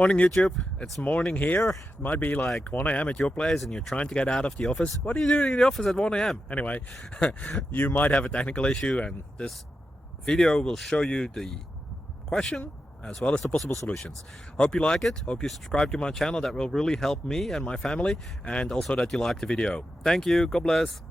Morning YouTube, it's morning here. It might be like 1 a.m. at your place and you're trying to get out of the office. What are you doing in the office at 1 a.m.? Anyway, you might have a technical issue and this video will show you the question as well as the possible solutions. Hope you like it, hope you subscribe to my channel. That will really help me and my family, and also that you like the video. Thank you, God bless.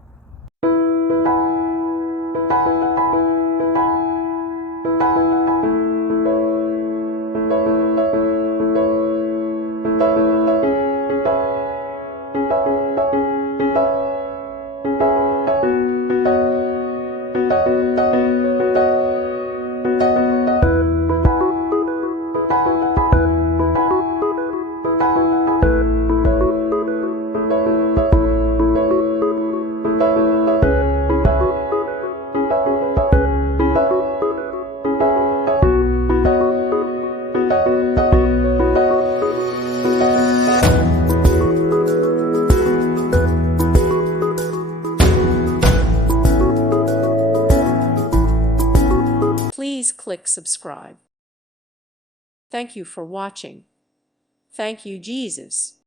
Please click subscribe. Thank you for watching. Thank you, Jesus.